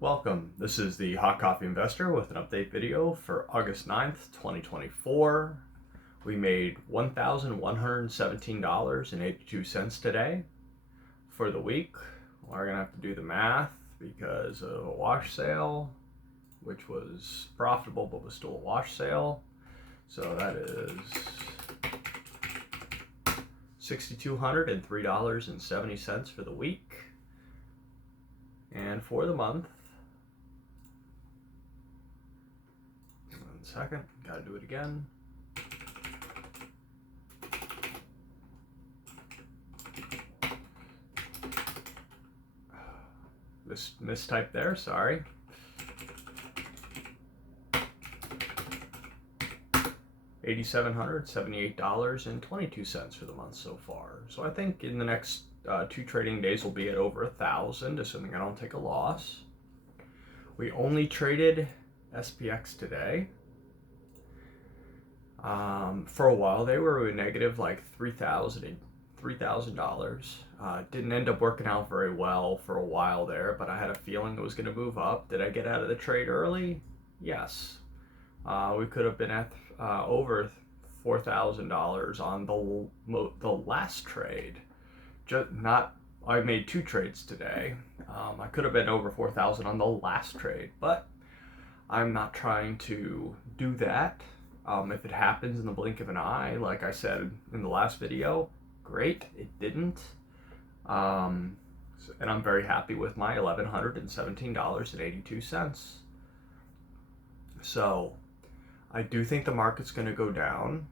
Welcome. This is the Hot Coffee Investor with an update video for August 9th, 2024. We made $1,117.82 today. For the week, we're going to have to do the math because of a wash sale, which was profitable but was still a wash sale. So that is $6,203.70 for the week. And for the month, second, gotta do it again. Mistype there, sorry. $8,778.22 for the month so far. So I think in the next 2 trading days we'll be at over 1,000, assuming I don't take a loss. We only traded SPX today. For a while they were negative like $3,000. Didn't end up working out very well for a while there, but I had a feeling it was going to move up. Did I get out of the trade early? Yes. We could have been at over $4,000 on the last trade. I made 2 trades today. I could have been over 4,000 on the last trade, but I'm not trying to do that. If it happens in the blink of an eye, like I said in the last video, great. It didn't. And I'm very happy with my $1,117.82. So I do think the market's going to go down.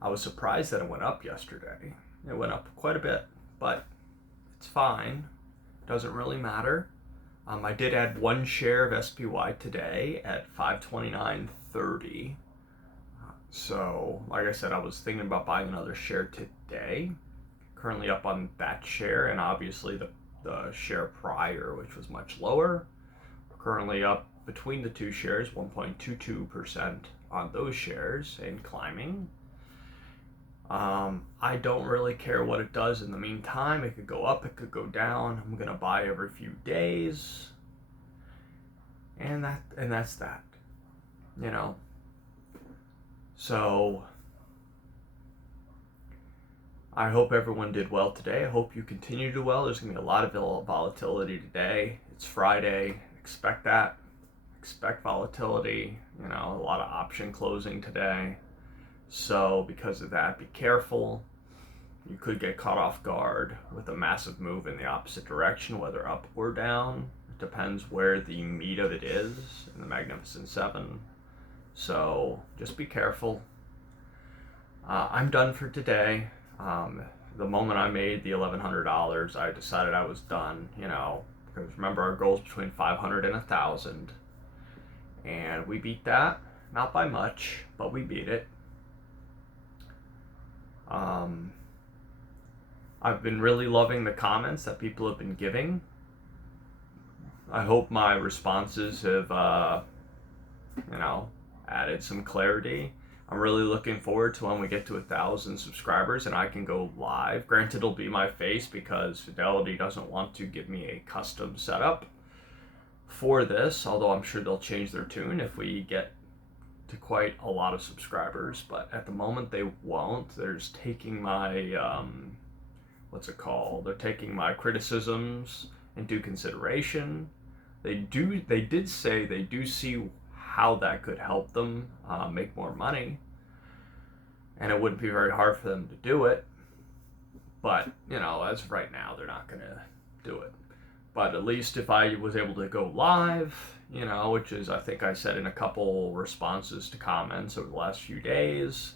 I was surprised that it went up yesterday. It went up quite a bit, but it's fine. Doesn't really matter. I did add 1 share of SPY today at $529.30. So, like I said, I was thinking about buying another share today. Currently up on that share, and obviously the share prior, which was much lower. Currently up between the 2 shares, 1.22% on those shares, and climbing. I don't really care what it does in the meantime. It could go up, it could go down. I'm gonna buy every few days, and that's that. You know. So I hope everyone did well today. I hope you continue to do well. There's going to be a lot of volatility today. It's Friday. Expect that. Expect volatility. You know, a lot of option closing today. So because of that, be careful. You could get caught off guard with a massive move in the opposite direction, whether up or down. It depends where the meat of it is in the Magnificent Seven. So just be careful. I'm done for today. The moment I made the $1,100, I decided I was done, you know, because remember our goal is between 500 and 1,000. And we beat that, not by much, but we beat it. I've been really loving the comments that people have been giving. I hope my responses have, added some clarity. I'm really looking forward to when we get to 1,000 subscribers and I can go live. Granted, it'll be my face because Fidelity doesn't want to give me a custom setup for this, although I'm sure they'll change their tune if we get to quite a lot of subscribers. But at the moment, they won't. They're just taking my, They're taking my criticisms into consideration. They did say they do see how that could help them make more money, and it wouldn't be very hard for them to do it, but you know, as of right now, they're not gonna do it. But at least if I was able to go live, you know, which is I think I said in a couple responses to comments over the last few days,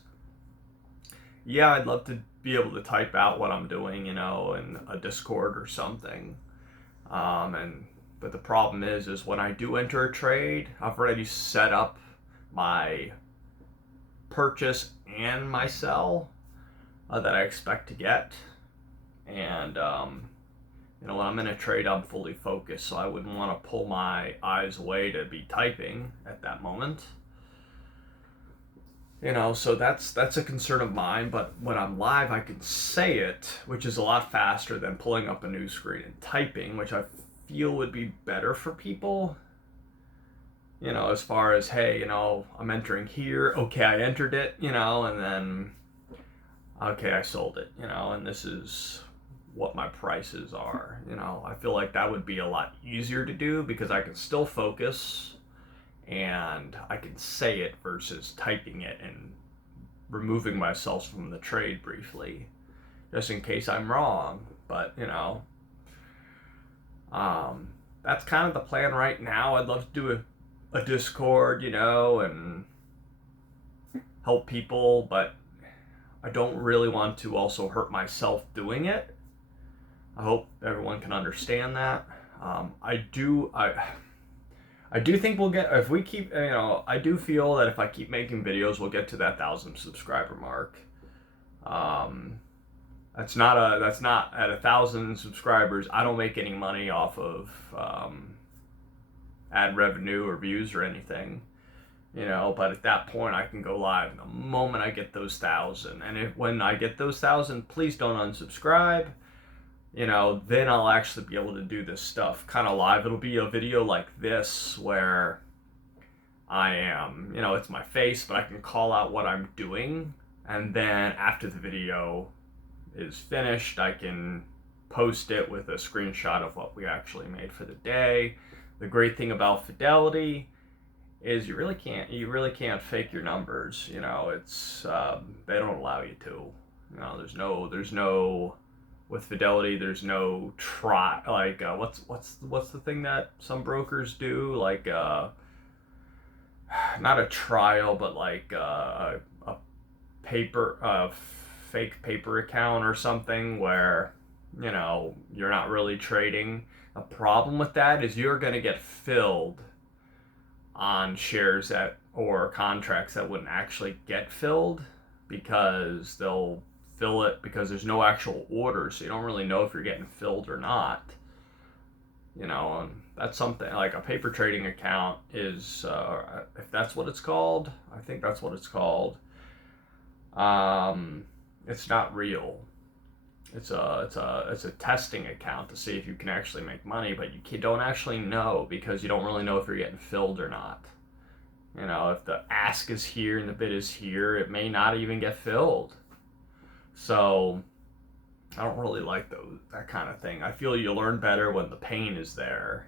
yeah, I'd love to be able to type out what I'm doing, you know, in a Discord or something. But the problem is when I do enter a trade, I've already set up my purchase and my sell that I expect to get. And, you know, when I'm in a trade, I'm fully focused, so I wouldn't want to pull my eyes away to be typing at that moment. You know, so that's a concern of mine, but when I'm live, I can say it, which is a lot faster than pulling up a new screen and typing, which I feel would be better for people. As far as, hey, I'm entering here. Okay, I entered it, and then, okay, I sold it, and this is what my prices are. I feel like that would be a lot easier to do because I can still focus and I can say it versus typing it and removing myself from the trade briefly, just in case I'm wrong. But, that's kind of the plan right now. I'd love to do a Discord, and help people, but I don't really want to also hurt myself doing it. I hope everyone can understand that. I do think we'll get, if we keep, I do feel that if I keep making videos, we'll get to that 1,000 subscriber mark. That's not at 1,000 subscribers. I don't make any money off of ad revenue or views or anything, but at that point I can go live the moment I get those 1,000. And when I get those 1,000, please don't unsubscribe. Then I'll actually be able to do this stuff kind of live. It'll be a video like this where I am, it's my face, but I can call out what I'm doing. And then after the video is finished, I can post it with a screenshot of what we actually made for the day. The great thing about Fidelity is you really can't fake your numbers. It's they don't allow you to. There's no with Fidelity. There's no try, like what's the thing that some brokers do, like not a trial, but like a fake paper account or something where you're not really trading. A problem with that is you're going to get filled on shares or contracts that wouldn't actually get filled, because they'll fill it because there's no actual order, so you don't really know if you're getting filled or not. And that's something like a paper trading account is, if that's what it's called, I think that's what it's called. It's not real. It's a testing account to see if you can actually make money, but you don't actually know because you don't really know if you're getting filled or not. If the ask is here and the bid is here, it may not even get filled. So I don't really like that kind of thing. I feel you learn better when the pain is there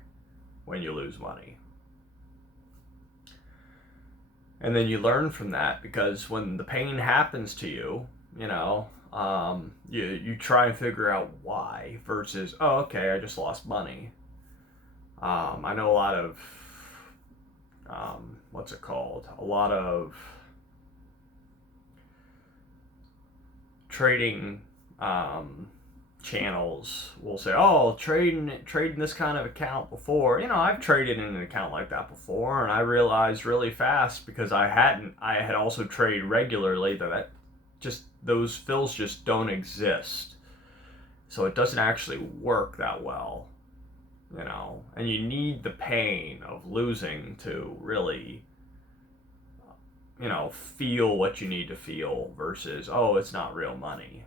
when you lose money. And then you learn from that, because when the pain happens to you, you try and figure out why versus, oh, okay, I just lost money. I know a lot of, a lot of trading channels will say, oh, trading this kind of account before. I've traded in an account like that before, and I realized really fast, because I had also traded regularly, that just those fills just don't exist. So it doesn't actually work that well, and you need the pain of losing to really, feel what you need to feel versus, oh, it's not real money.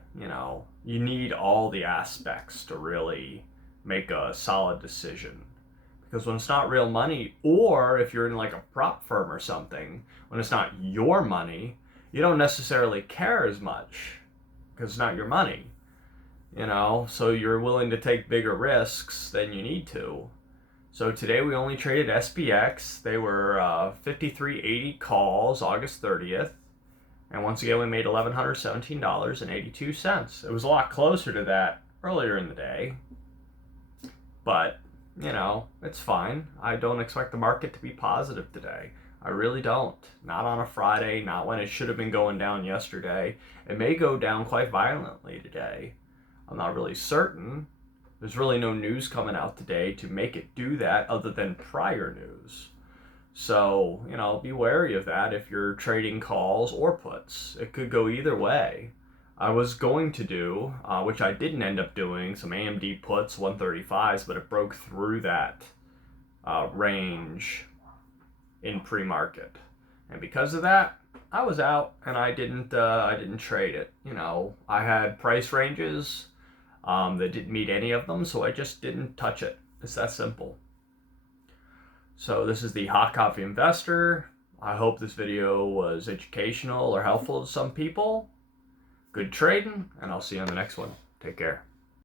You need all the aspects to really make a solid decision. Because when it's not real money, or if you're in like a prop firm or something, when it's not your money, you don't necessarily care as much because it's not your money, so you're willing to take bigger risks than you need to. So today we only traded SPX. They were 53.80 calls, August 30th. And once again, we made $1,117.82. It was a lot closer to that earlier in the day. But, it's fine. I don't expect the market to be positive today. I really don't. Not on a Friday, not when it should have been going down yesterday. It may go down quite violently today. I'm not really certain. There's really no news coming out today to make it do that other than prior news. So, be wary of that if you're trading calls or puts. It could go either way. I was going to do, which I didn't end up doing, some AMD puts, 135s, but it broke through that range in pre-market. And because of that, I was out and I didn't trade it. I had price ranges that didn't meet any of them, so I just didn't touch it. It's that simple. So this is the Hot Coffee Investor. I hope this video was educational or helpful to some people. Good trading, and I'll see you on the next one. Take care.